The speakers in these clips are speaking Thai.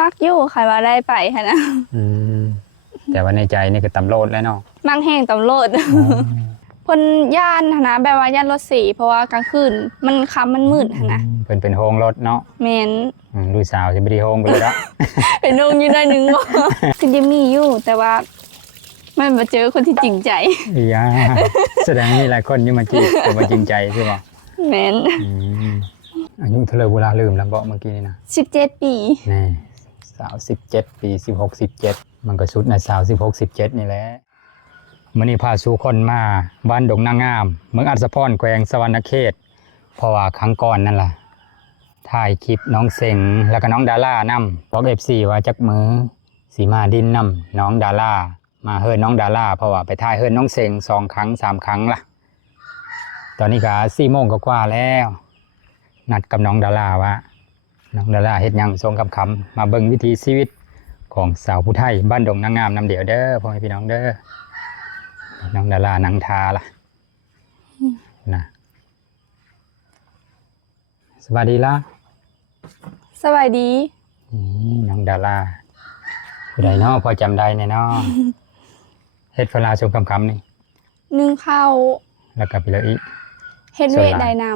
มักอยู่ค่ะว่าได้ไปค่ะนะอืมแต่ว่าในใจนี่ก็ตำโลดแล้วเนาะมักแห้งตำรวจเพิ่นย่านหั้นนะแบบว่าย่านรถสีเพราะว่ากลางคืนมันค่ำมันมืดหั้นนะเพิ่นเป็นโฮงรถเนาะแม่น ลูกสาวสิบ่ได้โฮงไปเลยเนาะ เป็นนุ่งอยู่ได้หนึ่งบ่คือจะมีอยู่แต่ว่ามันมาเจอคนที่จริงใจ อย่าแสดงมีหลายคนอยู่มาจีบแต่ว่าจริงใจใช่ป่ะ แม่นอายุเท่าไรเวลาลืมแล้วบอกเมื่อกี้นี่นะ 17 ปีนี่สาว17 ปี16 17มันก็ชุดนะสาว16 17นี่แหละมื้อนี้พาสู่คนมาบ้านดงนางงามเมืองอัศพรแขวงสะหวรรณเขตเพราะว่าครั้งก่อนนั่นล่ะถ่ายคลิปน้องเสงแล้วก็น้องดาร่านำบอก FC ว่าจักมือสีมาดินนำน้องดาร่ามาเฮิรนน้องดาร่าเพราะว่าไปถ่ายเฮิรนน้องเสง2 ครั้ง 3 ครั้งล่ะตอนนี้ก็4 โมงกว่าแล้วนัดกับน้องดาร่าว่าน้องดาร่าเฮ็ดหยังส่งคำมาเบิ่งวิถีชีวิตของสาวผู้ไทยบ้านดงนางงามนำเดียวเด้อพ่อแม่พี่น้องเด้อน้องดาร่านังทาล่ะนะสวัสดีล่ะ สวัสดี น้องดาร่าผู้ใดเนาะพอจำได้แน่เนาะเฮ็ดเวลาส่งคำนี่ นึ่งข้าว แล้วก็ไปเลยอีก เฮ็ดเวทได้น้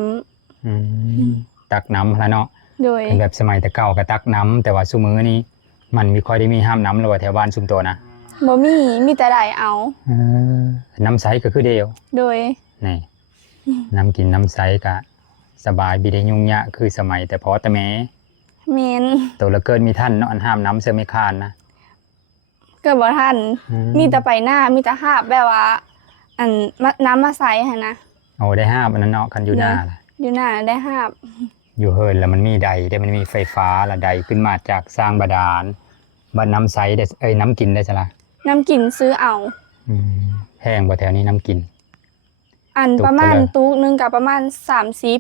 ำตักน้ำแล้วเนาะ โดย เป็นแบบสมัยแต่เก่าก็ตักน้ำแต่ว่าซุมื้อนี้มันมีค่อยได้มีห้ามน้ำเลยว่าแถวบ้านซุมตัวนะ บ่มีแต่ได้เอา น้ำใสก็คือเดียว โดย นี่น้ำกินน้ำใสก็สบายบิได้ยุ่งยากคือสมัยแต่พอแต่แม้ แม่น ตัวละเกินมีท่านเนาะอันห้ามน้ำเสื้อไม่คานนะ ก็บ่ทันมีแต่ไปหน้ามีแต่หาบแบบว่า อันน้ำมาใส่หั่นนะ โอ้ได้ห้ามอันนั้นเนาะคันอยู่หน้าล่ะ อยู่หน้าได้หาบ อยู่เฮิรนแล้วมันมีใดได้มันมีไฟฟ้าละใดขึ้นมาจากสร้างบาดาลบ้านน้ำใสได้น้ำกินได้ซะละ น้ำกินซื้อเอา แพงบ่แถวนี้น้ำกิน อันประมาณตุกนึงกับประมาณ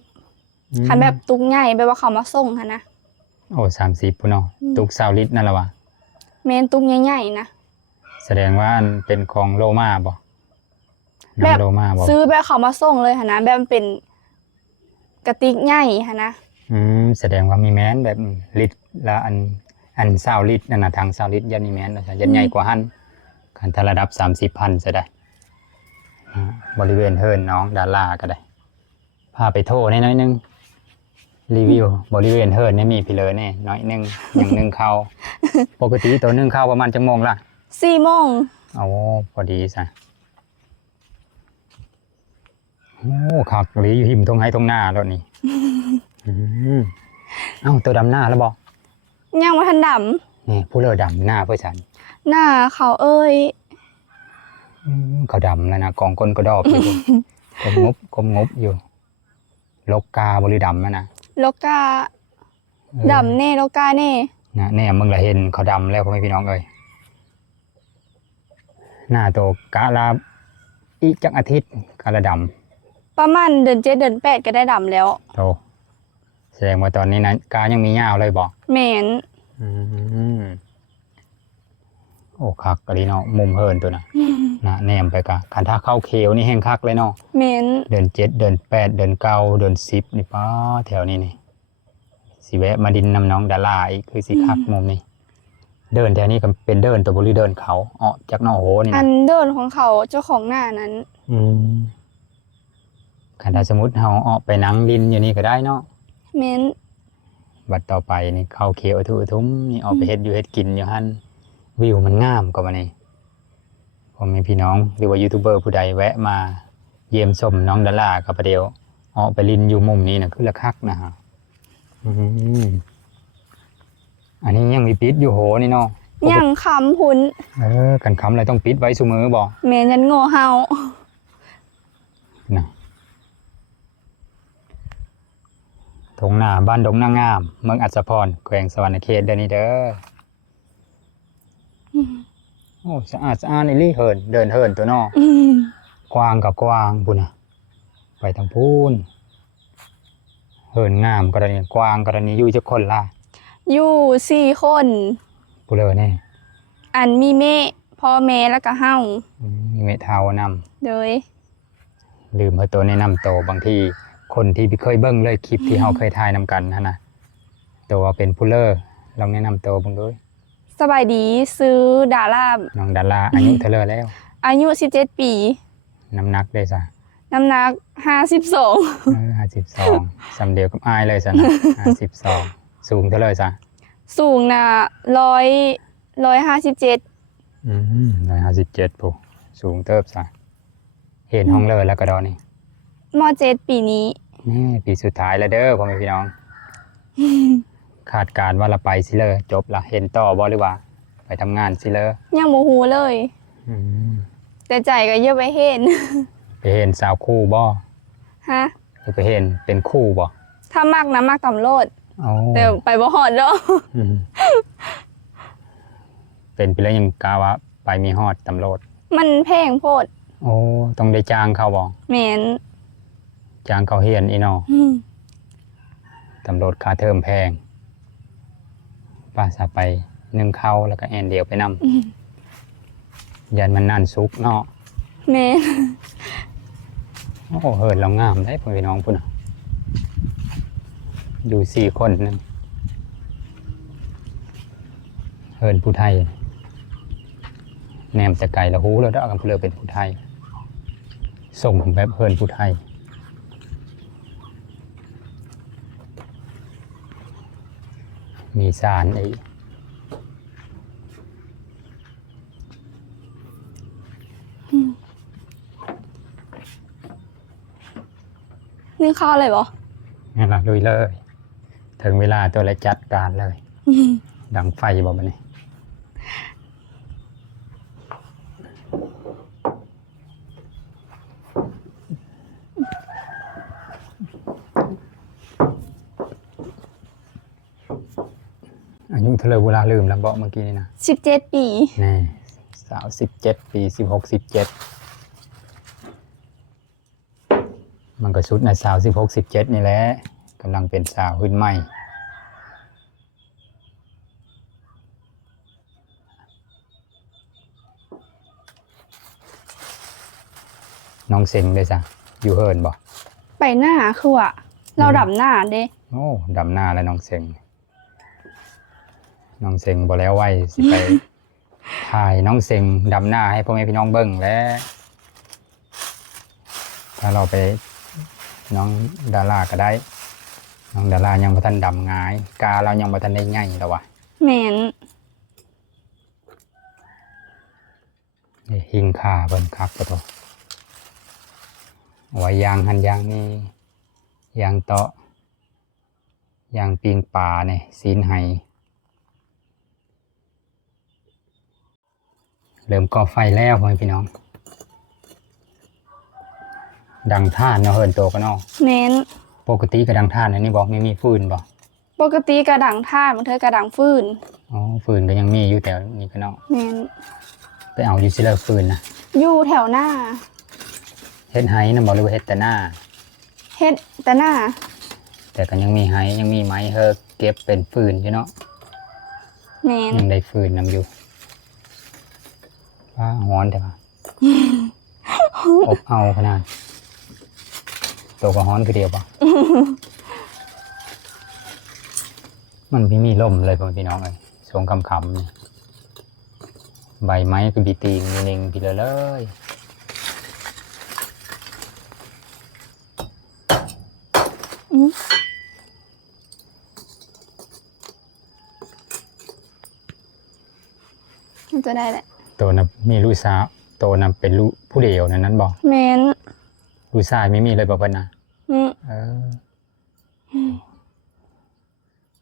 30คันแบบตุกใหญ่แบบว่าเขามาส่งหั่นนะ โอ้30พุ่นเนาะตุก20 ลิตรนั่นล่ะวะ แม่นตุกใหญ่ๆนะ แสดงว่าอันเป็นของโลมาบ่ แบบ น้ำโลมาบ่ ซื้อแบบเขามาส่งเลยหั่นนะแบบมันเป็นกระติกใหญ่หั่นนะ แสดงว่ามีแม้นแบบลิตรละอัน20 ลิตรนั่นน่ะทาง20 ลิตรยันมีแม้นว่ายันใหญ่กว่าหั่นคันถ้าระดับ30,000ซะได้บริเวณเฮิรนน้องดาราก็ได้พาไปโทรน้อยนึงรีวิวบริเวณเฮิรนนี่มีพี่เลยแน่น้อยนึงอย่างนึงเข้า ปกติตัวนึงเข้าประมาณจังโมงล่ะ 4 โมง เอาพอดีซะโอ้ขักหรืออยู่หิมตรงให้ตรงหน้าแล้วนี่ เอ้าตัวดำหน้าแล้วบอก ยังบ่ทันดำ นี่ผู้เลอดำหน้าเพื่อฉัน หน้าเขาเอ้ย เขาดำแล้วนะกองก้นก็ดอบอยู่ กลมงบอยู่ลกกาบริดำนะ โลกาดำแน่โลกาแน่ นะแน่มึงละเห็นเขาดำแล้วพ่อแม่พี่น้องเอ้ยหน้าโตกะลาอีกจักอาทิตย์กะละด ประมาณเดือน7เดือน8ก็ได้ดำแล้ว ำโตแสดงว่าตอนนี้นะกายังมียาวเลยบอก แม่น โอ้คักกะลีเนาะมุมเฮินตัวนะนะแนมไปกะคันถ้าเข้าเขียวนี่แห้งคักเลยเนาะ แม่น เดือน7เดือน8เดือน9เดือน10นี่ป้าแถวนี้นี่สิแวะมาดินน้ำน้องดาราอีกคือสิคักมุมนี้เดินแถวนี้ก็เป็นเดินตัวบริเดินเขาจากนอกโหนี่ อั นะ นเดินของเขาเจ้าของหน้านั้น คันถ้าสมมุติเฮาออกไปนั่งดินอยู่นี่ก็ได้เนาะ แม่น บัดต่อไปนี่เข้าเขียวทุ่มนี่ออกไปเฮ็ดอยู่เฮ็ดกินอยู่หั่นวิวมันงามกว่านี่พ่อแม่พี่น้องหรือว่ายูทูบเบอร์ผู้ใดแวะมาเยี่ยมชมน้องดารากับประเดี๋ยวออกไปลินอยู่มุมนี้นะคือละคักนะฮะอันนี้ยังมีปิดอยู่โหนี่เนาะ ยังคำพุ้น กันคำอะไรต้องปิดไว้ซุมือบ่ แม่นยันโง่เฮา นะทงหน้าบ้านดงนางงามเมืองอัศพรแขวงสะหวรรณเขตเด้อนี่เด้อโอ้สะอาดอีหลีเหินเดินเหินตัวเนาะกวางกับกวางพุ่นน่ะไปทางพูนเหินงามกรณีกวางกรณีอยู่จักคนล่ะ อยู่4 คน ผู้เลอแน่ อันมีแม่พ่อแม่แล้วก็เฮา มีเมทานำ โดย ลืมเฮาตัวแนะนำโตวบางทีคนที่เคยเบิ่งเลยคลิปที่เฮาเคยถ่ายนำกันนะตัวเป็นผู้เลอ ลองแนะนำตัวเบิ่งด้วย สบายดีซื้อดารา น้องดาราอายุเท่าไหร่แล้ว อายุ17 ปี น้ำหนักได้ซะ น้ำหนัก52 52สำเดียวกับอายเลยซะนะ52สูงเท่าไหร่ซะ สูงน่ะ157 157ผู้สูงเติบซะเห็นห้องเลยแล้วก็ดอนี่ ม .7 ปีนี้ นี่ปีสุดท้ายแล้วเด้อพ่อแม่พี่น้อง คาดการณ์ว่าเราไปสิเลยจบละเห็นต่อบ่หรือว่า ไปทำงานสิเลย ยังบ่ฮู้เลย อืม แต่ใจก็เยอะไปเห็น ไปเห็นสาวคู่บ่ ฮะ หรือไปเห็นเป็นคู่บ่ ถ้ามักนะมักตำรวจ โอ้ แต่ไปบ่ฮอดดอก อืมเป็นไปแล้วยังกาว่าไปมีฮอดตำรวจ มันแพงโพด โอ้ต้องได้จ้างเขาบ่ แม่น จ้างเขาเฮียนอีนอ อืม ตำรวจค่าเทอมแพงป้าสาไปนึ่งเข้าแล้วก็แอนเดียวไปนำยันมันนั่นซุกเนาะ แม่น โอ้เหินเรางามได้พ่อพี่น้องพุ่นน่ะอยู่4 คนนึงเหินผู้ไทยแนมแต่ไก่ละหูแล้วเด้อกันเพื่อเป็นผู้ไทยส่งแบบเหินผู้ไทยมีสารไอ้ นึ่งข้าวเลยบ่ นี่ล่ะลุยเลย ถึงเวลาตัวละจัดการเลย ดังไฟบ่บัดนี้อายุเท่าไหร่เวลาลืมแล้วบอกเมื่อกี้นี่นะ 17 ปี แน่สาว17 ปี16 17มันก็ชุดในสาว16 17นี่แหละกำลังเป็นสาวขึ้นใหม่น้องเซ็งเลยจ้ะอยู่เฮิร์นบ่ ไปหน้าคือว่าเราดำหน้าเด้ โอ้ดำหน้าแล้วน้องเซ็งน้องเซ็งบ่แล้วไว้สิไป ถ่ายน้องเซ็งดำหน้าให้พ่อแม่พี่น้องเบิ่งแล้วถ้าเราไปน้องดาราก็ได้น้องดารายังบ่ทันดำงายกาเรายังบ่ทันได้ใหญ่แล้ววะ แม่น นี่หิงขาเบิ่นคักปะโตเอาไว้ยางหันยางนี่ยางเตาะยางปิงป่าเนี่ยซีนไห้เริ่มก่อไฟแล้วพ่อแม่พี่น้อง ดังท่านเนาะเฮินโตกันเนาะ แม่น ปกติก็ดังท่านอันนี้บอกไม่มีฟืนบ่ ปกติกระดังท่านบางเธอกระดังฟืน อ๋อฟืนก็ยังมีอยู่แต่นี่ก็เนาะ แม่น ไปเอาอยู่ซิเลอร์ฟืนนะ อยู่แถวหน้า เฮ็ดไห้นะบอกเลยว่าเฮ็ดแต่หน้า เฮ็ดแต่หน้า แต่ก็ยังมีไห้ยังมีไม้เฮอเก็บเป็นฟืนอยู่เนาะ แม่น ยังได้ฟืนนำอยู่ว่าฮ้อนแต่ว่า อบเอาขนาดตัวก็ฮ้อนคือเดียวป่ะ มันไม่มีลมเลยพ่อพี่น้องเลยสวงคำๆนี่ใบไม้ก็บีตีงนิ่งๆพี่เลยมันจะได้แหละ ตัวนั้นมีลูกสาวตัวนั้นเป็นลูกผู้เดียวนั้นบอก แม่น ลูกชายไม่มีเลยบอกเพิ่นนะ อืม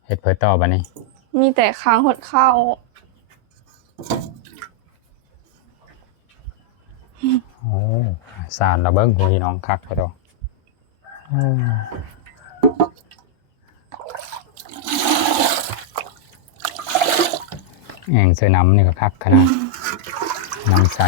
เฮ็ดเพื่อต่อบัดนี้ มีแต่ค้างหดเข้า โอ้สารระเบิ้งพี่น้องคักพอตัวแอ่งเสือน้ำนี่ก็คักขนาดน้ำใส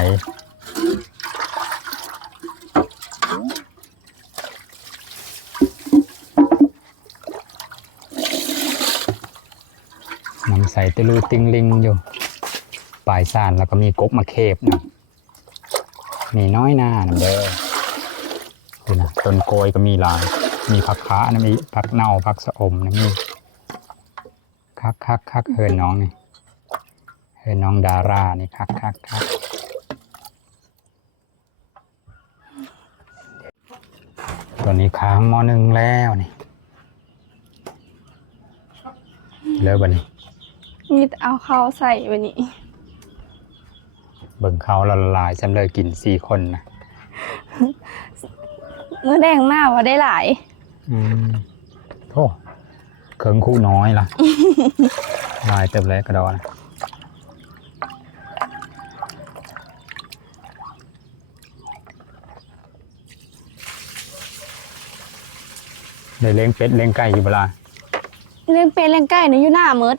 น้ำใสตะลูติงลิงอยู่ปลายสานแล้วก็มีกบมาเคบนะมีน้อยหน้านะเด้อดูนะต้นโกยก็มีหลายมีผักขานะมีผักเน่าผักสะอมนะมี คักเฮินน้องนี่เฮินน้องดารานี่คักตอนนี้ค้างม.1แล้วนี่เลิกบัดนี้ มีแต่เอาเข้าใส่วันนี้ เบิ่งเขาละลายจำเลยกิน4 คนนะ มื้อแดงมากว่าได้หลาย โธ่เคิงคู่น้อยล่ะ ลายเต็มเลยกระดอนได้เลี้ยงเป็ดเลี้ยงไก่อยู่เวลา เลี้ยงเป็ดเลี้ยงไก่นี่อยู่หน้ามืด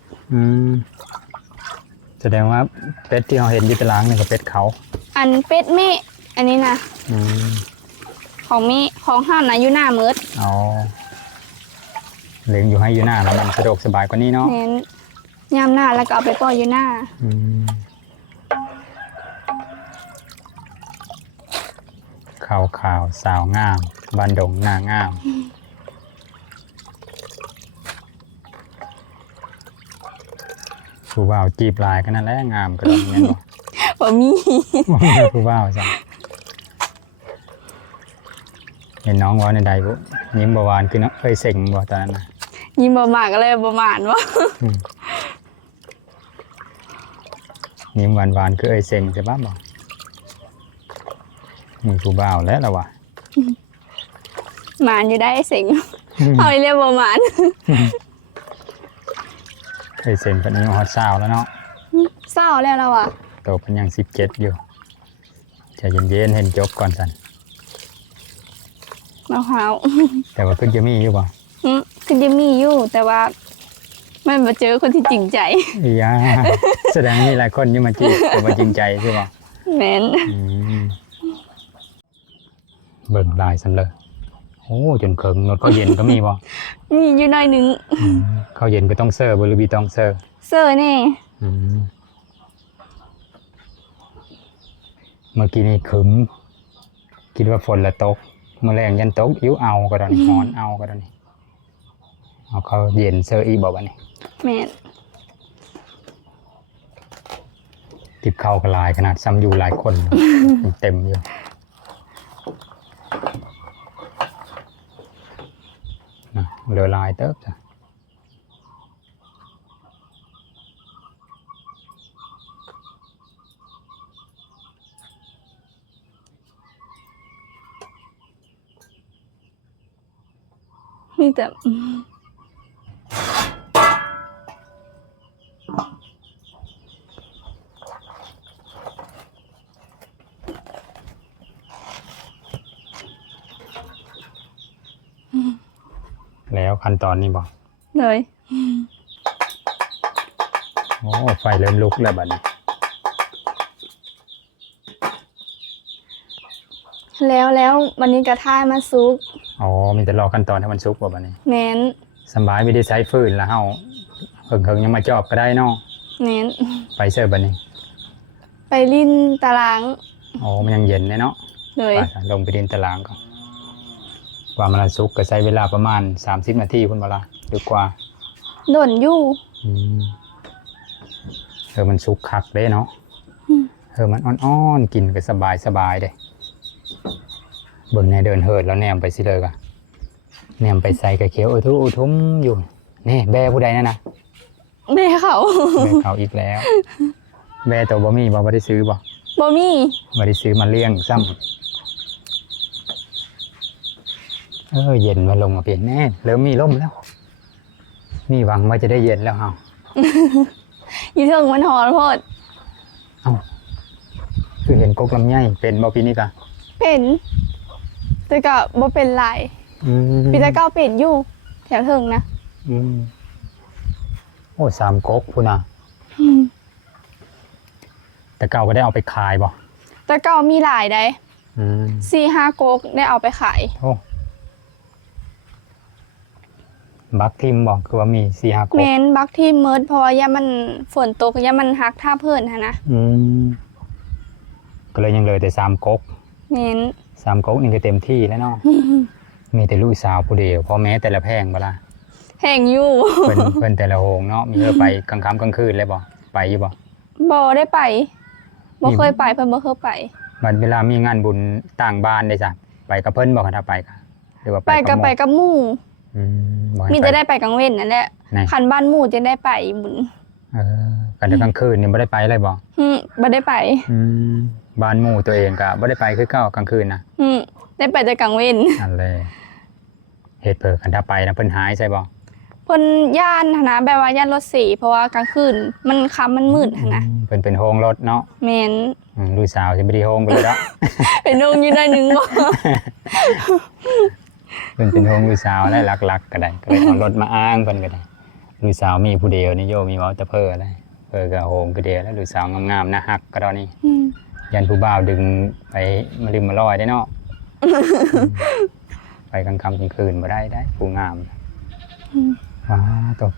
แสดงว่าเป็ดที่เราเห็นอยู่ตารางนี่ก็เป็ดเขา อันเป็ดเมะอันนี้นะของเมะของห้ามนะอยู่หน้ามืด อ๋อเลี้ยงอยู่ให้อยู่หน้าแล้วมันสะดวกสบายกว่านี้เนาะ เน้นยามหน้าแล้วก็เอาไปปล่อยอยู่หน้า ข่าวสาวงามบ้านดงหน้างามผู้บ่าวจีบลายก็นั่นแหละงามก็ได้แม่นบ่ บ่มี ผู้บ่าวจ้ะเห็นน้องว่าในใดบุยิ้มบ่หวานคือเนาะเซ็งบ่ตอนนั้นนะ ยิ้มบ่มากก็เลยบ่หมานวะ ยิ้มหวานคือเซ็งใช่ป่ะบ่มีผู้บ่าวแล้วล่ะวะ หมานอยู่ได้เสิงเอาเรียกบ่หมาน เซ็งเป็นอายุฮอดสาวแล้วเนาะ เศร้าแล้วเราอ่ะ โตเป็นยัง17อยู่ใจเย็นๆเห็นจบก่อนสัน มะพร้าว แต่ว่าขึ้นจะมีอยู่บ่ คือยังมีอยู่แต่ว่ามันมาเจอคนที่จริงใจ อียา แสดงมีหลายคนอยู่มาจีบแต่ว่าจริงใจใช่ป่ะ แม่น เบิ่งลายสันเลยโอ้จนเคิงรถก็เย็นก็มีบ่ มีอยู่หน่อยหนึง ข้าวเย็นก็ต้องเซอร์บหรือบีต้องเซอร์ เซอร์แน่ เมื่อกี้นี่ขึมคิดว่าฝนละตกเมื่อแรงยันตกอิ้วเอาก็ตอนนี้ฮ้อนเอาก็ตอนนี้เอาข้าวเย็นเซอร์อีบอกว่านี่ แม่น ติดเข้ากระลายขนาดซ้ำอยู่หลายคน เต็มอยู่นะเหลือลายเติบจ้ะ มีแต่แล้วขั้นตอนนี้บอก เลย โอ้ไฟเริ่มลุกแล้วบัดนี้ แล้ววันนี้กระท่ายมาซุก อ๋อมีแต่รอขั้นตอนให้มันสุกบ่บัดนี้ แม่น สบายไม่ได้ใช้ฟืนแล้วเฮาเพิ่งยังมาจอบก็ได้เนาะ แม่น ไปเสิร์ฟบัดนี้ ไปลิ้นตาราง อ๋อมันยังเย็นเลยเนาะ เลย ไปจ้ะลงไปดินตารางก่อนกว่ามันจะสุกก็ใช้เวลาประมาณ30 นาทีพุ่นบ่ล่ะหรือกว่า โดนอยู่ มันสุกคักเด้เนาะมันอ่อนๆกินก็สบายเด้เบิ่งในเดินเหิดแล้วแนมไปสิเลยกะแนมไปใส่กระเขียวทุ่มอยู่นี่แบผู้ใดนั่นนะ แม่เขา แบเขาอีกแล้ว แบตัวบ่มีบ่ได้ซื้อบ่ บ่มี บ่ได้ซื้อมาเลี้ยงซ้ำเย็นมาลงมาเปลี่ยนแน่เริ่มมีลมแล้วมีหวังว่าจะได้เย็นแล้วเฮา อยู่เทิงมันหอนโพด เอ้าคือเห็นกกลำไยเป็นบ่ปีนี้กะ เป็นแต่ก็บ่เป็นไรปีแต่เก้าเป็นอยู่แถวเทิงนะ โอ้3 ก๊กพุ่นน่ะแต่เก่าก็ได้เอาไปขายบ่ แต่เก้ามีหลายได้4-5ก๊กได้เอาไปขาย โอ้บักทิมบอกคือว่ามี4-5 ก๊ก แม่นบักที่เมิดเพราะว่ายามมันฝนตกยามมันฮักท่าเพิ่นหั่นนะ ก็เลยยังเลยแต่3 ก๊ก แม่น 3 ก๊กนี่ก็เต็มที่แล้วเนาะ มีแต่ลูกสาวผู้เดียวพ่อแม่แต่ละแพงบ่ล่ะ แห่งอยู่ เพิ่นแต่ละโรงเนาะมีไปกลางค่ำกลางคืนเลยบ่ไปอยู่บ่ บ่ได้ไปบ่เคยไปเพิ่นบ่เคยไป บัดเวลามีงานบุญต่างบ้านได้จ้ะไปกับเพิ่นบ่คันถ้าไปก็หรือว่า ไปกับ ห ไป มู่ กับหมู่ บ่ให้ มีแต่ได้ไปกลางเว้นนั่นแหละ ไหน คันบ้านหมู่จะได้ไปบุญ กันแต่กลางคืนนี่บ่ได้ไปเลยบ่ บ่ได้ไป บ้านหมู่ตัวเองก็บ่ได้ไปคือเก่ากลางคืนนะ ได้ไปแต่กลางเว้น นั่นแหละเหตุเผลอคันถ้าไปนะเพิ่นหายใช่บ่ เพิ่นย่านหั้นนะแบบว่าย่านรถสีเพราะว่ากลางคืนมันค่ำมันมืดหั้นนะ เพิ่นเป็นโรงรถเนาะ แม่น ลูกสาวสิบ่ได้โรงไปเลยเนาะ เป็นนงอยู่ได้นึงบ่ เพิ่นเป็นโรงลูกสาวได้หลักๆก็ได้ก็เลยเอารถมาอ้างเพิ่นก็ได้ลูกสาวมีผู้เดียวนี่โยมีเว้าแต่เพ้อได้เพ้อก็โรงคือเดียวแล้วลูกสาวงามๆน่าฮักก็ตอนนี้ ยันผู้บ่าวดึงไปมาลืมมาลอยได้เนาะ ไปกลางค่ำกลางคืนมาได้ผู้งามว้าตัว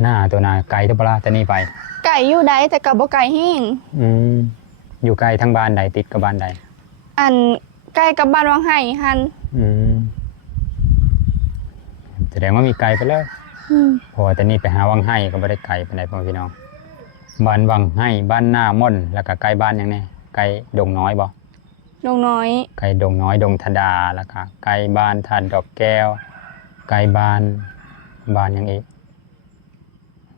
หน้าตัวนาไกลตัวปลาแต่นี่ไป ไก่อยู่ใดแต่ก็บ่ไก่แห้ง อยู่ไกลทั้งบ้านใดติดกับบ้านใด อันใกล้กับบ้านวังไห้หั่น แสดงว่ามีไกลไปแล้วเพราะว่าแต่นี่ไปหาวังไห้ก็ไม่ได้ไกลไปไหนพ่อพี่น้องบ้านวังไห้บ้านหน้าม่อนแล้วก็ไกลบ้านอย่างนี้ไกลดงน้อยบ่ ดงน้อย ไกลดงน้อยดงธดาแล้วก็ไกลบ้านทานดอกแก้วไกลบ้านอย่างอีก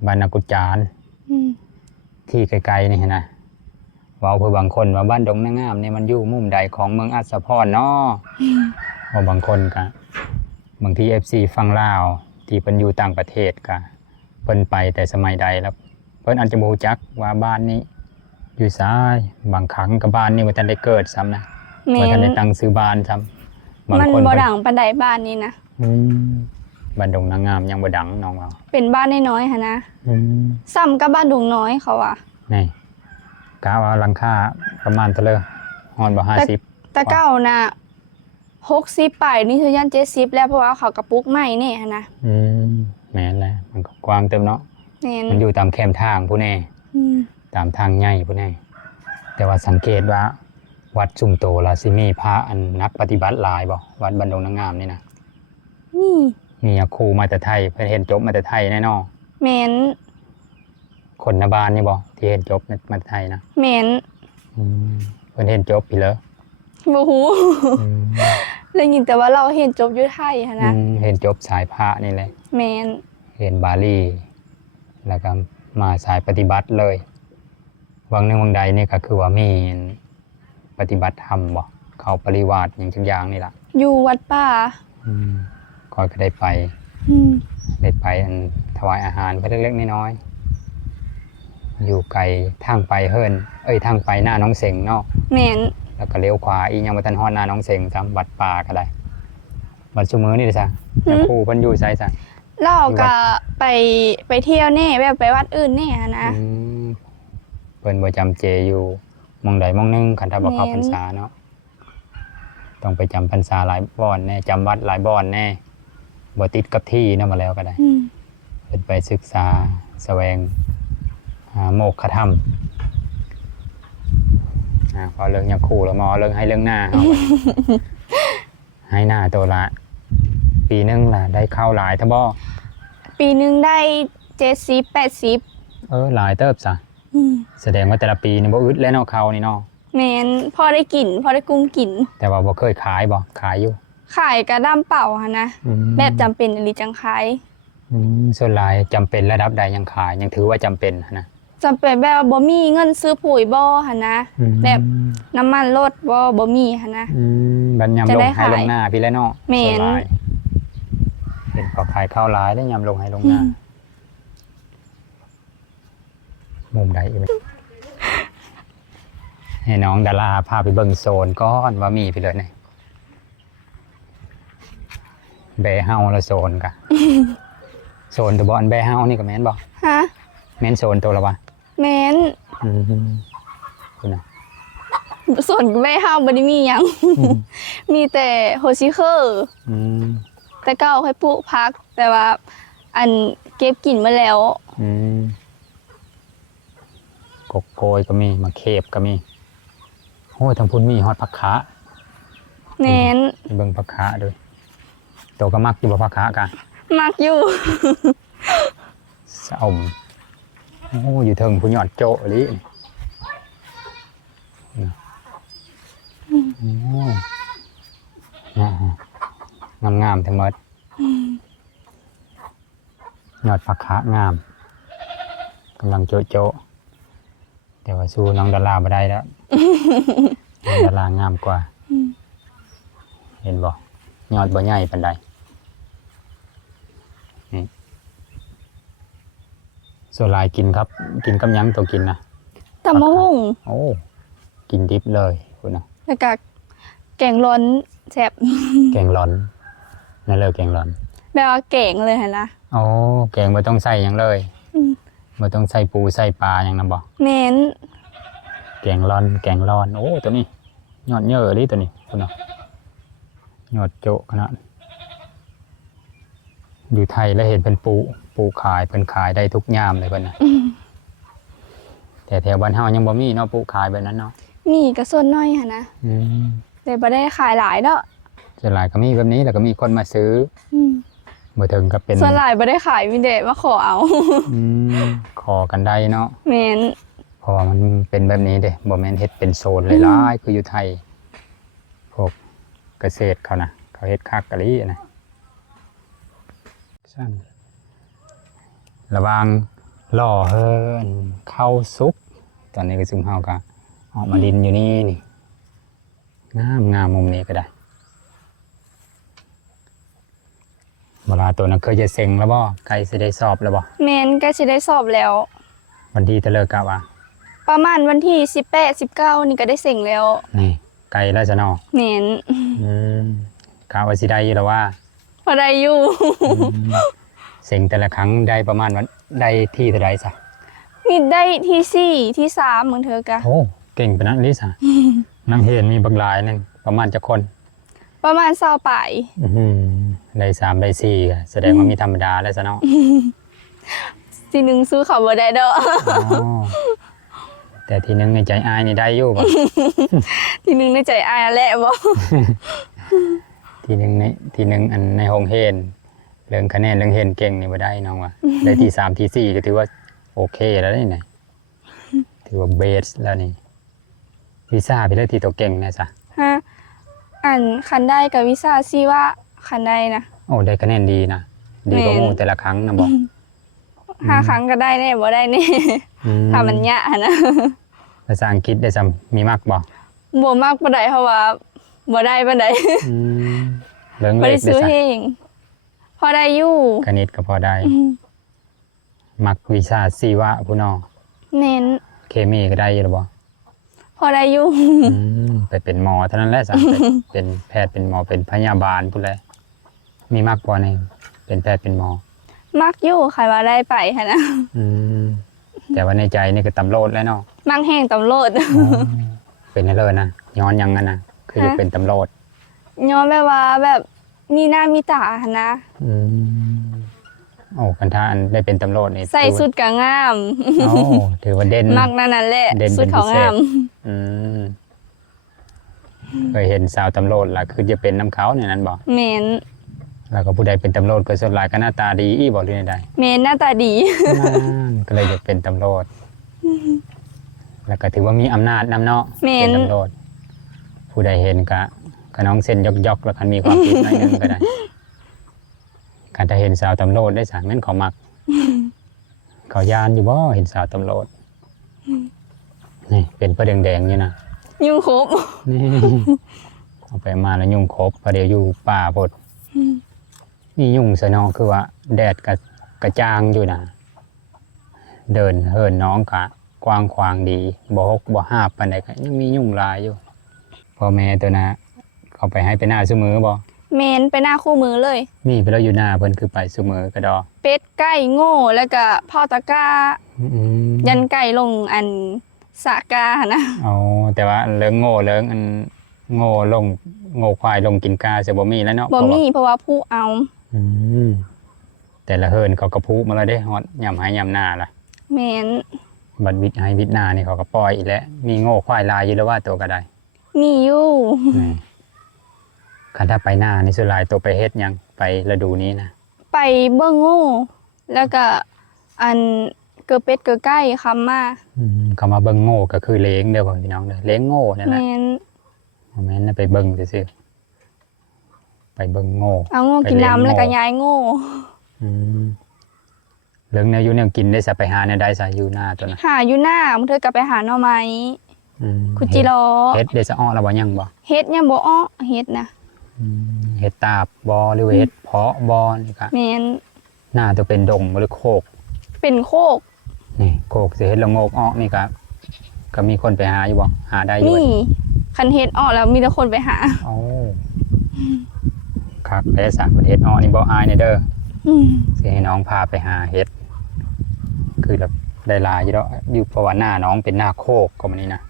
บ้านนากุจานที่ไกลๆนี่นะเว้าเพื่อบางคนว่าบ้านดงนางงามนี่มันอยู่มุมใดของเมืองอัศพรเนาะเพราะบางคนก็บางที FC ฟังลาวที่เพิ่นอยู่ต่างประเทศก็เพิ่นไปแต่สมัยใดแล้วเพิ่นอาจจะบ่รู้จักว่าบ้านนี้อยู่ซ้ายบางครั้งก็บ้านนี้บ่ทันได้เกิดซ้ำนะ แม่ บ่ทัน น ได้ตั้งชื่อบ้านซ้ำบาง มัน คน บ่ดังปานใดบ้านนี้นะ บ้านดงนางงามยังบ่ดังน้องว่า เป็นบ้านน้อยๆหั่นนะซ้ำกับบ้านดงน้อยเขาว่า นี่กะว่าหลังคาประมาณเท่าไหร่ฮอดบ่50 แต่เก่าน่ะ60ไปนี่คือย่าน70แล้วเพราะว่าเขากระปุกใหม่นี่หั่นนะ แม่นแล้วมันก็กว้างเต็มเนาะ แม่น มันอยู่ตามแคมทางผู้แน่ ตามทางใหญ่ผู้แน่แต่ว่าสังเกตว่าวัดซุมโตล่ะสิมีพระอันนักปฏิบัติหลายบ่วัดบ้านดงนางงามนี่นะ นี่ มีครูมาแต่ไทยเพิ่นเห็นจบมาแต่ไทยแน่นอน แม่น คนในบ้านนี่บ่ที่เห็นจบมาแต่ไทยนะ แม่น เพิ่นเห็นจบพี่เหรอ บ่ฮู้ ได้ยินแต่ว่าเราเห็นจบอยู่ไทยหั่นนะ เห็นจบสายพระนี่แหละ แม่น เห็นบาลีแล้วก็มาสายปฏิบัติเลยวังหนึ่งวังใดนี่ก็คือว่ามีปฏิบัติธรรมบ่เข้าปริวาสอย่างทุกอย่างนี่ล่ะ อยู่วัดป่า คอยก็ได้ไปอันถวายอาหารไปเล็กๆน้อยๆอยู่ไกลทางไปเฮิรนทางไปหน้าน้องเสงเนาะ แม่น แล้วก็เลี้ยวขวาอีกยังบ่ทันฮอดหน้าน้องเสงซ้ำวัดป่าก็ได้วัดซุมื้อนี่เด้อจ้ะแล้วครูเพิ่นอยู่ไสจ้ะ เราก็ไปเที่ยวแน่แบบไปวัดอื่นแน่หั่นนะ เพิ่นบ่จำเจอยู่หม่องใดหม่องหนึงคันถ้าบ่เข้าพรรษาเนาะต้องไปจำพรรษาหลายบ่อนแน่จำวัดหลายบ่อนแน่บ่ติดกับที่นำมาแล้วก็ได้เพิ่นไปศึกษาแสวงหาโมกขธรรมพอเรื่องยาคูแล้วมาเรื่องให้เรื่องหน้าเฮา ให้หน้าตัวละปีนึงล่ะได้เข้าหลายทบ่ ปีหนึงได้70 80 หลายเติบซะแสดงว่าแต่ละปีนี่บ่อึดแล้วเนาะเขานี่เนาะ แม่นพอได้กินพอได้กุ้มกิน แต่ว่าบ่เคยขายบ่ขายอยู่ ขายกระด้ามเป่าหั่นนะแบบจำเป็นอีหลีจังขาย ส่วนหลายจำเป็นระดับใดยังขายยังถือว่าจำเป็นนะ จำเป็นแบบว่าบ่มีเงินซื้อปุ๋ยบ่หั่นนะแบบน้ำมันรถบ่มีหั่นนะ บัดยำลงให้ลงหน้าพี่แล้วเนาะ แม่น ส่วนหลายเห็นเขาขายข้าวหลายได้ยำลงให้ลงหน้ามุมใดอีกไหมให้น้องดาราพาไปเบิ่งโซนก้อนว่ามีพี่เลยเนี่ยแบเฮาละโซนกะ โซนตัวบอลแบเฮานี่ก็แม่นบ่ ฮะ แม่นโซนตัวละวะ แม่น คุณนะ ส่วนแม่เฮาบ่ได้มีหยัง มีแต่โฮชิเคอร์แต่เก่าให้ปลูกพัก แต่ว่าอันเก็บกินมาแล้ว กกโกยก็มีมะเขบก็มีโอ้ยทางพุ่นมีฮอดผักคะ แม่น เบิ่งผักคะด้วยตัวก็มักอยู่บ่ผักคะกัน มักอยู่ สะอมโอ้อยู่เทิงผู้หยอดโจะลิงามๆทั้งหมดยอดผักคะงามกำลังโจะแต่ว่าสู้น้องดาราไม่ได้แล้วน้องดารางามกว่าเห็นบ่ยอดบ่ใหญ่ปานใดนี่ส่วนลายกินครับ กินกับหยังตัวกินนะ ตำมะฮุ่ง โอ้กินดิบเลยคุณนะ แล้วก็แกงร้อนแซ่บ แกงร้อนนั่นเลยแกงร้อน แบบว่าแกงเลยหั่นนะ โอ้แกงไม่ต้องใส่หยังเลย อืม ไม่ต้องใส่ปูใส่ปลาอย่างนั้นบ่ แม่น แกงร้อนโอ้ตัวนี้ยอดเยอะเลยตัวนี้คุณนะยอดโจะขนาดอยู่ไทยแล้วเห็นเป็นปูขายเป็นขายได้ทุกยามเลยเพิ่นนะแต่แถวบ้านเฮายังบ่มีเนาะปูขายแบบนั้นเนาะ มีก็ส่วนน้อยหั่นนะ อืม แต่บ่ได้ขายหลายเนาะ ส่วนหลายก็มีแบบนี้แล้วก็มีคนมาซื้อ อืม บ่ถึงกับเป็น ส่วนหลายบ่ได้ขายมีแต่มาขอเอา อืมขอกันได้เนาะ แม่น เพราะว่ามันเป็นแบบนี้เด้บ่แม่นเฮ็ดเป็นโซนหลายๆคืออยู่ไทยพวกเกษตรเขานะเขาเฮ็ดคักกะลีนะสั้นระวังล่อเฮินเข้าซุก ตอนนี้ก็ซุมเฮาก็ออกมาดินอยู่นี่นี่งามมุมนี้ก็ได้เวลาตัวนั้นเคยจะเซ็งแล้วบ่ใกล้สิได้สอบแล้วบ่ แม่นก็สิได้สอบแล้ว วันที่จะเลิกกะว่า ประมาณวันที่18 19นี่ก็ได้เซ็งแล้ว นี่ไกลแล้วจะเนาะ แม่น กะว่าสิได้อยู่แล้วว่า พอได้อยู่ เซ็งแต่ละครั้งได้ประมาณวันได้ที่เท่าไรซะ มีได้ที่4ที่3มึงเธอกะ โอ้เก่งปานนั้นลิซ่านั่งเห็นมีบักหลายนึงประมาณจักคน ประมาณ20ปลาย ได้3ได้4ก็แสดงว่ามีธรรมดาแล้วซะเนาะ ทีหนึงสู้เขาบ่ได้ดอก อ๋อแต่ทีนึงในใจอายนี่ได้อยู่บ่ ทีหนึงในใจอายแหละบ่ ทีนึงอันในห้องเฮนเรื่องคะแนนเรื่องเฮนเก่งนี่บ่ได้น้องว่า ได้ที่3ที่4ก็ถือว่าโอเคแล้วนี่นะถือว่าเบสแล้วนี่วีซ่าไปเลยที่ตัวเก่งนะจ๊ะ ฮะอันคันได้กับวิชาชีว่าคันได้นะ โอ้ได้คะแนนดีนะดีกว่าหมู่แต่ละครั้งนะบอก 5ครั้งก็ได้แน่บ่ได้แน่ ถ้ามันยะหั่นนะ ภาษาอังกฤษได้ซ้ำมีมากบ่ บ่มากปานใดเพราะว่าบ่ได้ปานใด เรื่อง บ่ เล ได้ ขได้ ซื้อ ซ้ เองพอได้อยู่ ำคณิตก็พอได้ มักวิชาชีวะผู้น้อง เน้น เคมีก็ได้อยู่หรือบ่ พอได้อยู่ ไปเป็นหมอเท่านั้นแหละจ้ะ เป็นแพทย์เป็นหมอเป็นพยาบาลพูดเลยมีมากกว่านี่เป็นแพทย์เป็นหมอ มักอยู่ใครว่าได้ไปหั่นนะ แต่ว่าในใจนี่คือตำรวจแล้วเนาะ มักแห้งตำรวจ เป็นให้เลยนะย้อนยังกันนะคือจะ ฮะ เป็นตำรวจ ย้อนแบบว่าแบบมีหน้ามีตาหั่นนะ โอ้คันท่าอันได้เป็นตำรวจนี่ ใส่สุดก็งาม โอ้ถือว่าเด่น มักนั่นแหละ เด่น สุ เป็ ด น เขา พิเศ งา ษ ม เคยเห็นสาวตำรวจล่ะคือจะเป็นน้ำเขาเนี่ยนั้นบอก เมน แล้วก็ผู้ใดเป็นตำรวจก็ส่วนหลายก็หน้าตาดีอีบอกเลยใด เมนหน้าตาดี ก็เลยจะเป็นตำรวจแล้วก็ถือว่ามีอำนาจนำเนาะ แม่น เป็นตำรวจผู้ใดเห็นก็น้องเส้นยกแล้วคันมีความผิดหน่อยหนึงก็ได้การจะเห็นสาวตำรวจได้สั่งนั้นเขามัก เขายานอยู่บ่เห็นสาวตำรวจนี่เป็นประเด็งแดงๆอยู่นะ ยุ่งครบ นี่ เอาไปมาแล้วยุ่งครบพอเดี๋ยวอยู่ป่าพดนี่ยุ่งซะเนอคือว่า แดดกระจางอยู่นะเดินเหินน้องกะกว้างขวางดีบ่ฮกบ่หาบปานใดก็ยังมียุ่งหลายอยู่พ่อแม่ตัวนะเขาไปให้ไปหน้าซุมือบ่ เมนไปหน้าคู่มือเลย มีไปแล้วอยู่หน้าเพิ่นคือไปซุมือกระดอ เป็ดไก่โง่แล้วก็พ่อตะกร้า ยันไก่ลงอันสะกาหั่นนะ เอาแต่ว่าเรื่องโง่เรื่องอันโง่ลงโง่ควายลงกินกาจะบ่มีแล้วเนาะ บ่มีเพราะว่าผู้เอา อืมแต่ละเฮินเขากระพุมาแล้วเด้ฮอดยำให้ยำหน้าล่ะ เมน บัดวิทย์ให้วิทย์หน้านี่เขาก็ปล่อยอีกแล้วมีโง่ควายลายอยู่แล้วว่าตัวก็ได้ มีอยู่ คันถ้าไปหน้านี่สุดลายตัวไปเฮ็ดหยังไปฤดูนี้นะ ไปเบิ่งโง่แล้วก็อันเกลือเป็ดเกลือไก่คำมา เขามาเบิ่งโง่ก็คือเลี้ยงเด้อพ่อพี่น้องเด้อเลี้ยงโง่นั่นแห แม ละ น บ่แม่นนะไปเบิ่งซื่อๆไปเบิ่งโง่ เอาโง่กินน้ำแล้วก็ย้ายโง่ อืมเรื่องแนวอยู่แนวกินได้ซะไปหาแนวใดซะอยู่หน้าตัวน่ะ หาอยู่หน้ามึงเธอกลับไปหาหน่อไม้ คุจิโร่ เฮ็ดได้ซะอ้อแล้วบ่ยังบ่ เฮ็ดยังบ่อ้อเฮ็ดนะ เฮ็ดตาบบ่หรือว่าเฮ็ดเพาะบ่นี่ก็ แมน หน้าตัวเป็นดงบ่หรือโคก เป็นโคก นี่โคกสิเฮ็ดละโงกอ้อนี่ก็มีคนไปหาอยู่บ่หาได้อยู่ นี่คันเฮ็ดอ้อแล้วมีแต่คนไปหา โอ้คักแพ้สามประเทศอ้อนี่บ่อายเด้อ อืม สิให้น้องพาไปหาเฮ็ดคือแบบได้หลายอยู่ดอกอยู่เพราะว่าหน้าน้องเป็นหน้าโคกก็มันนี่นะ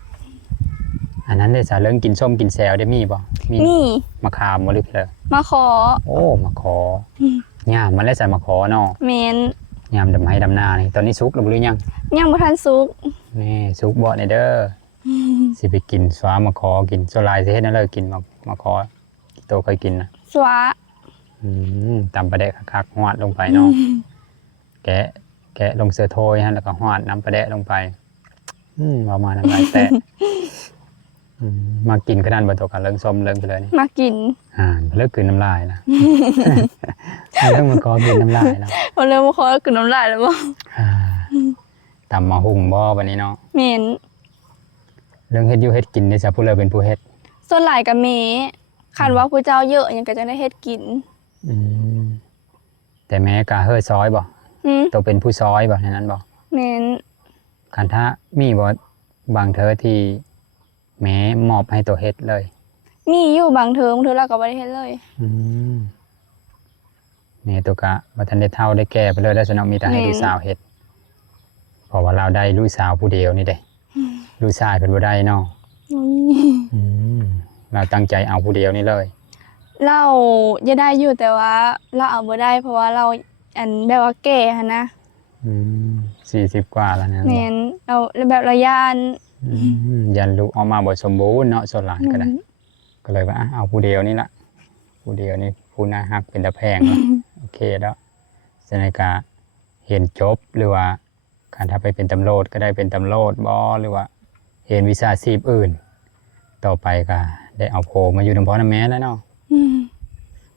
อันนั้นได้ซะเรื่องกินส้มกินแซวได้มีบ่มี นี่ มะขามบ่หรือเปล่า มาขอ โอ้มาขอย่ามมันแล้วใส่มาขอเนาะ แมน ยามดำให้ดำหน้านี่ตอนนี้สุกแล้วบ่หรือยัง ยังบ่ทันสุก นี่สุกบ่เนี่ยเด้อสิไปกินสวามาขอกินโซลายสิเฮ็ดนั่นเลยกินมาขอโตเคยกินนะ สวะ ตำปลาแดะคักๆหวาดลงไปเนาะแกะลงเสือโทยฮะแล้วก็หวาดน้ำปลาแดะลงไปประมาณน้ำลายแตะมากินขนาดบนโต๊ะกันเรื่องส้มเรื่องไปเลยนี่ มากิน เลิกกินน้ำลายนะเรื่องมาขอกินน้ำลายแล้ว พอเริ่มมาขอกินน้ำลายแล้วบ่ ตำมาหุ่งบ่วันนี้เนาะ แมน เรื่องเฮ็ดอยู่เฮ็ดกินเนี่ยจะผู้เลยเป็นผู้เฮ็ด ส่วนหลายก็แม่คันว่าผู้เจ้าเยอะหยังก็จะได้เฮ็ดกิน แต่แม้กะเฮ้ยซอยบ่ หืม ตัวเป็นผู้ซอยบ่ในนั้นบ่ แมน คันถ้ามีบ่บางเธอที่แม้มอบให้ตัวเฮ็ดเลย มีอยู่บางเทอมเราก็บ่ได้เฮ็ดเลย แม่ตัวกะบ่ทันได้เฒ่าได้แก่ไปเลยแล้วสนองมีแต่ให้ลูกสาวเฮ็ดเพราะว่าเราได้ลูกสาวผู้เดียวนี่เด้ลูกชายเพิ่นบ่ได้เนาะเราตั้งใจเอาผู้เดียวนี่เลย เราจะได้อยู่แต่ว่าเราเอาบ่ได้เพราะว่าเราอันแบบว่าแก่หั่นนะ 40 กว่าแล้วนะ แม่นเราแบบระยาน ยันลูกออกมาบ่สมบูรณ์เนาะส่วนหลานก็ได้ ก็เลยว่าเอาผู้เดียวนี่ละผู้เดียวนี่ผู้น่าฮักเป็นตะแพงละโอเคแล้วสนากาเห็นจบหรือว่าการถ้าไปเป็นตำรวจก็ได้เป็นตำรวจบ่หรือว่าเห็นวิชาชีพอื่น ต่อไปก็ได้เอาโผมาอยู่นำพ่อนำแม่แล้วเนาะ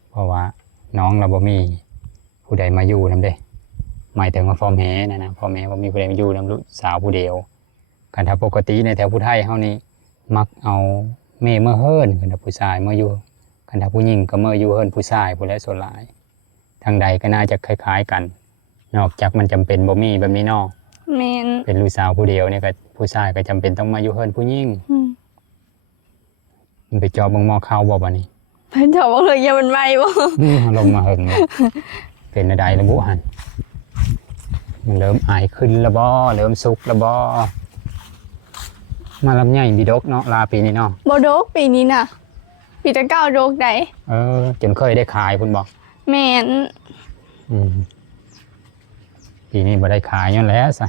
เพราะว่าน้องเราบ่มีผู้ใดมาอยู่นำเด้หมายถึงว่าพ่อแม่นะพ่อแม่บ่มีผู้ใดมาอยู่นำลูกสาวผู้เดียวการถ้าปกติในแถวผู้ไทยเฮานี่มักเอาแม่เมื่อเฮิรนคันถ้าผู้ชายเมื่ออยู่คันถ้าผู้หญิงก็เมื่ออยู่เฮิรนผู้ชายผู้และส่วนหลายทางใดก็น่าจะคล้ายๆกัน นอกจากมันจำเป็นบ่มีแบบนี้เนาะ แม่น เป็นลูกสาวผู้เดียวเนี่ยก็ผู้ชายก็จำเป็นต้องมาอยู่เฮิรนผู้หญิงมันไปจอบเบิ่งหม้อข้าวบ่บัดนี้ เพิ่นจะบอกเลยอย่ามันไหม้บ่ ลงมาเฮิงเลยเป็นอะไรระบุหันมันเริ่มอายขึ้นแล้วบ่เริ่มสุกแล้วบ่มาลำใหญ่บิดกเนาะลาปีนี้เนาะ บ่โดกปีนี้น่ะปีตะเก้าโดกได้ จนเคยได้ขายพุ่นบอก แม่น ปีนี้บ่ได้ขายย้อนแล้วซะ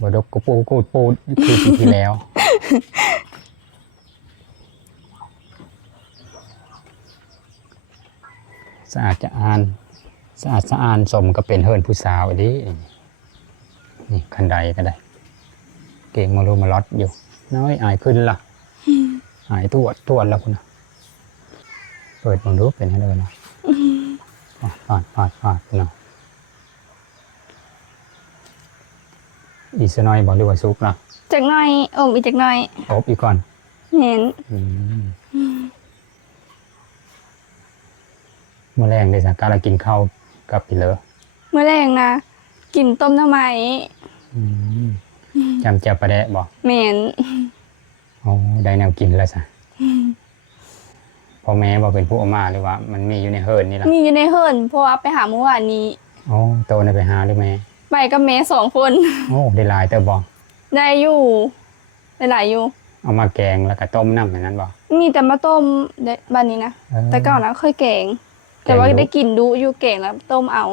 บ่ดกก็ปูดคือปีที่แล้ว สะอาดจะอ่านสะอาดสมก็เป็นเฮิรนผู้สาวดินี่คันใดก็ได้ เก่งมารูมาลอดอยู่น้อยอายขึ้นละอายตรวจแล้วคุณนะเปิดมองดูเป็นให้เลยนะฟาดเนาะอีกสักหน่อยบอกดีกว่าซุปนะ จักหน่อยอมอีกจักหน่อย อบอีกก่อน แม่น เมื่อแรงเลยสักการกินข้าวกับปีเลอ มื้อแรงนะกินต้มหน่อไม้ จำเจียวปลาแดะบอก แม่น โอ้ได้แนวกินแล้วซะพ่อแม่บอกเป็นผู้เอามาหรือว่ามันมีอยู่ในเฮิรนนี่ล่ะ มีอยู่ในเฮิรนเพราะว่าไปหาเมื่อวานนี้ โอ้โตน่ะไปหาหรือแม่ ไปกับแม่2 คน โอ้ได้หลายเตอบอก ได้อยู่หลายอยู่ เอามาแกงแล้วก็ต้มน้ำอย่างนั้นบอก มีแต่มาต้มได้บ้านนี้นะแต่ก่อนนะเคยแกง แต่ว่าได้กินดูอยู่แกงแล้วต้มเอา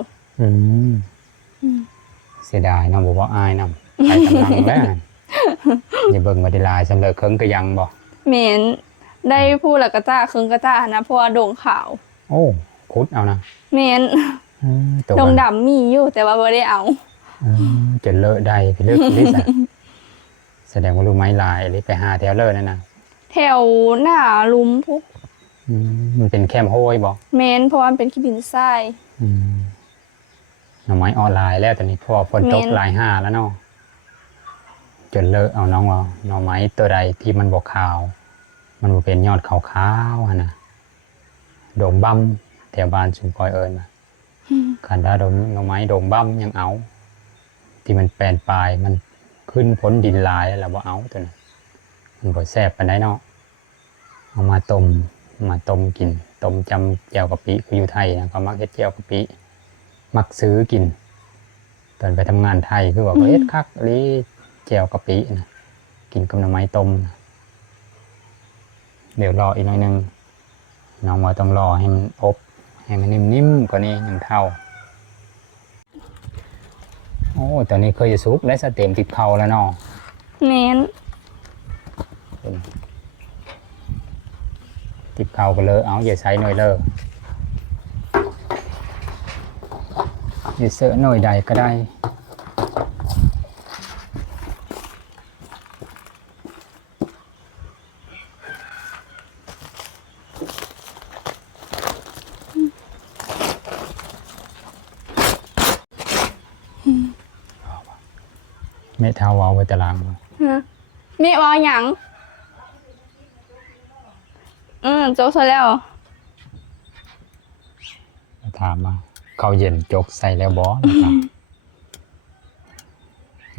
เสียดายเนาะบอกว่าอายนำใครกำลังแล้วอย่าเบิ่งมาได้หลายสำเร็จเคิงก็ยังบอก เหม็นได้พูดแล้วก็จ้าครึ่งก็จ้านะเพราะว่าโด่งขาว โอ้ คุดเอานะ แม่น ตัว ดงดำมีอยู่แต่ว่าบ่ได้เอา จนเลอะได้ไปเลือกลิสอะแสดงว่ารู้ไม้ลายลิไปหาแถวเลอะนั่นนะ แถวหน้าลุมพุก มันเป็นแคมโฮยบอก แม่นเพราะว่ามันเป็นขี้ดินทราย หน่อไม้ออนไลน์แล้วตอนนี้พอฝนตก แม่น ลายห้าแล้วเนาะจนเลอะเอาน้องว่าหน่อไม้ตัวใดที่มันบอกขาว มันบ่เป็นยอดขาวๆอะนะโด่งบั้มแถวบ้านชุมพรเอิญมาขันดาดมหน่อไม้โด่งบั้มยังเอา ที่มันแปลนปลายมันขึ้นพ้นดินลายแล้วบ่เอาตัวนั้นมันบ่แซ่บปานใดเนาะเอามาต้มกินต้มจำแจ่วกะปิคืออยู่ไทยนะก็มักเฮ็ดแจ่วกะปิมักซื้อกิน ตอนไปทำงานไทยคือว่าเฮ็ดคักอีแจ่วกะปินะกินกับหน่อไม้ต้มนะเดี๋ยวรออีกหน่อยนึงน้องว่าต้องรอให้มันอบให้มันนิ่มๆกว่านี้ยังเท่าโอ้ตอนนี้เคยจะสุกและสเต็มติดเข่าแล้วเนาะ แม่น ติดเข่าก็เลยเอาอย่าใช้หน่อยเลยอย่าเสอะหน่อยใดก็ได้แม่เท้าเว้าไปตารางบ่ ฮะแม่ว่าหยังโจ๊กซะแล้ว ถามมาเขาเย็นจกใส่แล้วบอนะครับ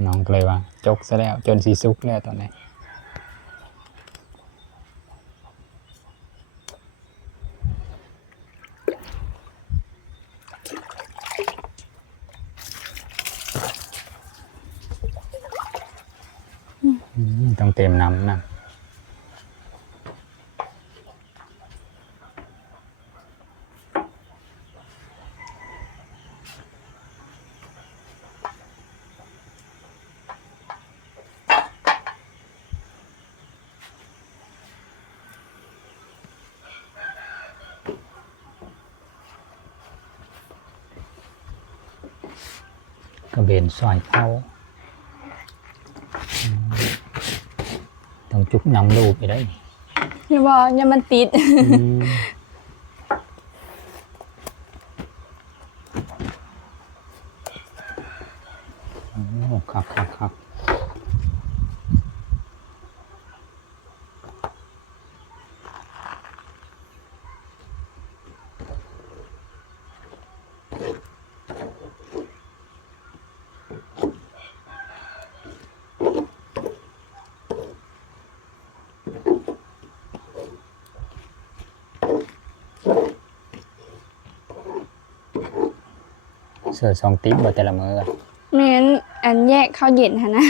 น้องก็เลยว่า จกซะแล้วจนสีซุกแล้วตอนนี้ต้องเต็มน้ำนะกระเบนซอยเข้าต้องจุกน้ำลูกไปได้ อย่าบอกอย่ามันติด โอ้ครับเสือสองติ๊บบ่แต่ละมืออะ แม่นอันแยกข้าวเย็นหั่นนะ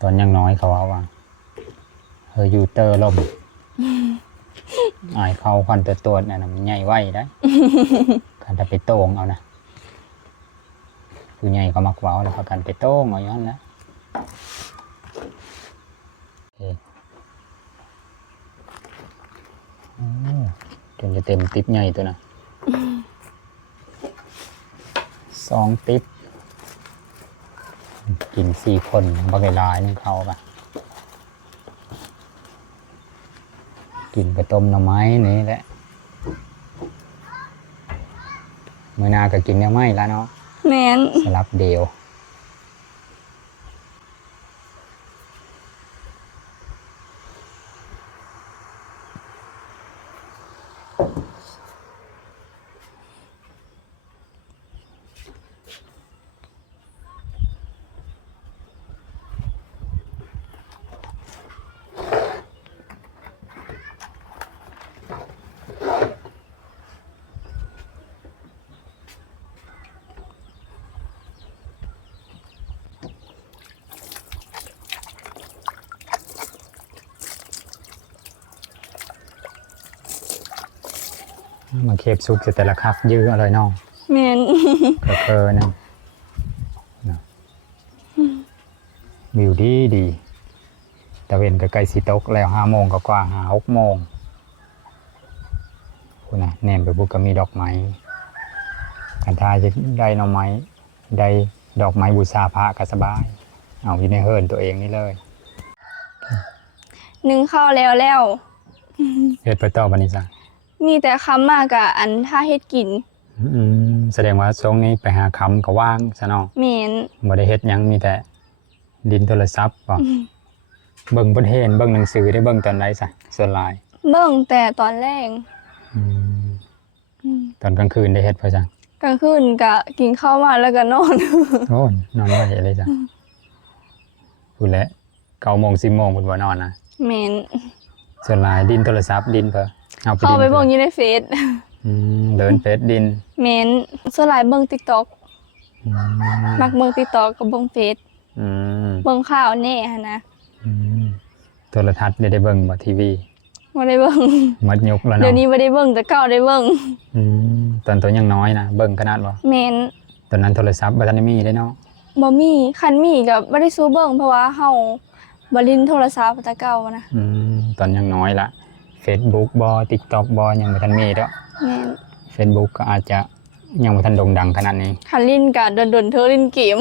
ตอนยังน้อยเขาว่ายูเตอร์ล่มอายเขาควันตัวนั่นนะมันใหญ่ไว้ได้ กันจะไปโต้งเอานะผู้ใหญ่เขามักเว้าแล้วเขากันไปโต้งเอาย้อนแล้วจนจะเต็มติ๊บใหญ่ตัวนะ2 ติ๊บกิน4 คนบักหลายนึงเขาปะกินกระต้มหน่อไม้นี่แหละมื้อหน้าก็กินแนวไม้แล้วเนาะ แม่น สลับเดียวมาเคบซุกจะแต่ละคักยื้ออร่อยเนาะ แม่น เคอๆนึง วิวดีดีตะเวนก็ใกล้สิตกแล้ว5 โมงก็กว่า6 โมงคุณนะแนมไปบุกก็มีดอกไม้กันทาจะได้หน่อไม้ได้ดอกไม้บูชาพระก็สบายเอาอยู่ในเฮิร์นตัวเองนี่เลย นึ่งข้าวแล้ว เฮ็ดไปต่อบัดนี้จ้ะ มีแต่คำมากะอันถ้าเฮ็ดกิน แสดงว่าช่วงนี้ไปหาคำก็ว่างซะเนาะ แม่น บ่ได้เฮ็ดหยังมีแต่ดินโทรศัพท์บ่เบิ่งบ่เห็นเบิ่งหนังสือได้เบิ่งตอนใดซะส่วนหลาย เบิ่งแต่ตอนแรก อืมตอนกลางคืนได้เฮ็ดบ่จ้ะ กลางคืนก็กินข้าวมาแล้วก็นอน โอ้ยนอนบ่ได้เลยจ้ะพูดแล้ว9 โมง 10 โมงพุ่นบ่นอนนะ แม่น ส่วนหลายดินโทรศัพท์ดินเพิ่นเอาไป เข้า ดิน ไปเบิ่งอยู่ในเฟซ เดินเฟซดิน แม่นส่วนหลายเบิ่ง TikTok อืม มักเบิ่ง TikTok กับเบิ่งเฟซ อืม เบิ่งข่าวแน่หันนะ อืมโทรทัศน์ได้เบิ่งบ่ทีวี บ่ได้เบิ่ง หมดยุคแล้วเนาะ เดี๋ยวนี้บ่ได้เบิ่งแต่เก่าได้เบิ่ง ตอนตัวยังน้อยนะเบิ่งขนาดบ่ แม่น ตอนนั้นโทรศัพท์บ่ทันได้มีได้เนาะ บ่มีคันมีก็บ่ได้สู้เบิ่งเพราะว่าเฮาบ่ลินโทรศัพท์แต่เก่านะ ตอนยังน้อยละ Facebook บ่ TikTok บ่ยังบ่ทันมีดอก แม่น Facebook ก็อาจจะยังบ่ทันโด่งดังขนาดนี้ คันลินก็ดนๆเธอลินเกม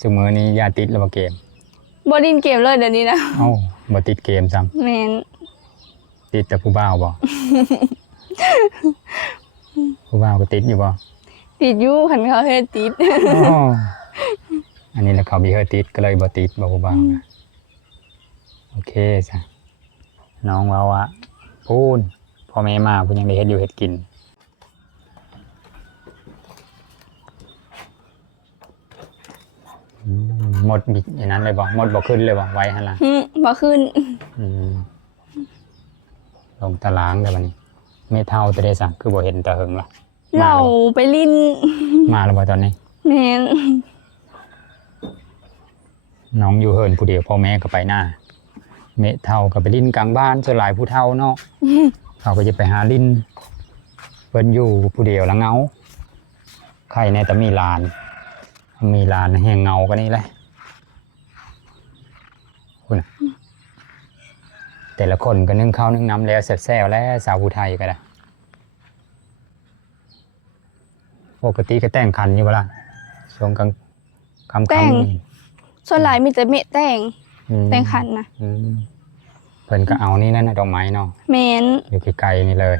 ซุมื้อนี้อย่าติดแล้วบ่เกม บ่ลินเกมเลยเดี๋ยวนี้นะ เอ้าบ่ติดเกมซ้ำ แม่น ติดแต่ผู้บ่าวบ่ ผู้บ่าวก็ติดอยู่บ่ ติดอยู่คันเขาเฮ็ดติด อ๋ออันนี้แหละเขามีเฮอติดก็เลยบ่ติดบ่ผู้บ่าวนะโอเคจ้ะน้องว่าพูนพ่อแม่มาเพิ่นยังได้เฮ็ดอยู่เฮ็ดกินหมดบิดอย่างนั้นเลยบ่หมดบ่ขึ้นเลยบ่ไว้หั่นล่ะ บ่ขึ้น อืมลงตารางเลยบัดนี้เมเท่าแต่ได้สั่งคือบ่เห็นแต่หึงล่ะ เราไปลิน มาแล้วบ่ตอนนี้ แม่น น้องอยู่เฮิรนผู้เดียวพ่อแม่ก็ไปหน้าเมเท่าก็ไปลิ้นกลางบ้านส่วนหลายผู้เท่าเนาะเขาก็จะไปหาลิ้นเพิ่นอยู่ผู้เดียวละเหงาใครแน่แต่มีหลานแห่งเงาก็นี่แหละคุณน่ะแต่ละคนก็นึ่งข้าวนึ่งน้ำแล้วแซ่บๆแล้วสาวผู้ไทยก็ได้ปกติก็แต่งคันอยู่เวลาช่วงกลางค่ำ แต่ง ๆนี่ ส่วนหลายมีแต่เมะแต่ง อืม แต่งขันนะ เพิ่นก็เอานี่นั่นนะดอกไม้เนาะ แม่น อยู่ไกลๆนี่เลย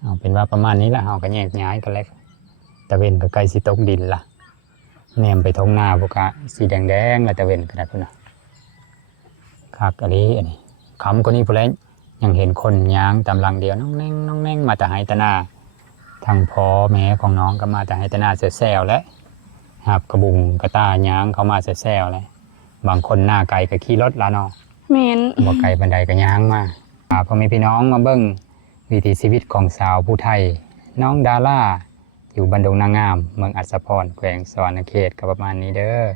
เอาเป็นว่าประมาณนี้ละเอาก็แยกย้ายกันแล้วตะเวนก็ใกล้สิตกดินละแนมไปท้องนาพวกะสีแดงๆแล้วตะเวนก็ได้พุ่นน่ะคักอันนี้คำก็นี่พุ่นแล้วยังเห็นคนย่างตามหลังเดียวน้องแน่งน้องแน่งมาแต่ไห้ตะนาทางพ่อแม่ของน้องก็มาแต่ไห้ตะนาแซวๆแล้วหับกระบุงกระตาย่างเขามาแซวๆแล้วบางคนหน้าไกลก็ขี่รถละเนาะ แม่น บ่ไกลบันไดก็ย่างมาพ่อแม่พี่น้องมาเบิ่งวิถีชีวิตของสาวผู้ไทย น้องดารา อยู่บันดงนางงาม เมืองอัศพรแขวงสวรรณเขตก็ประมาณนี้เด้อ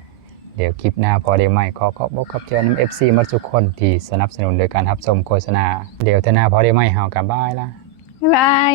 เดี๋ยวคลิปหน้าพอได้ไหมขอขอบอกขอบใจน้ำ FC หมาทุกคนที่สนับสนุนโดยการรับชมโฆษณา เดี๋ยวเท่าหน้าพอได้ไหมเฮากลับบ้ายละ บ๊ายบาย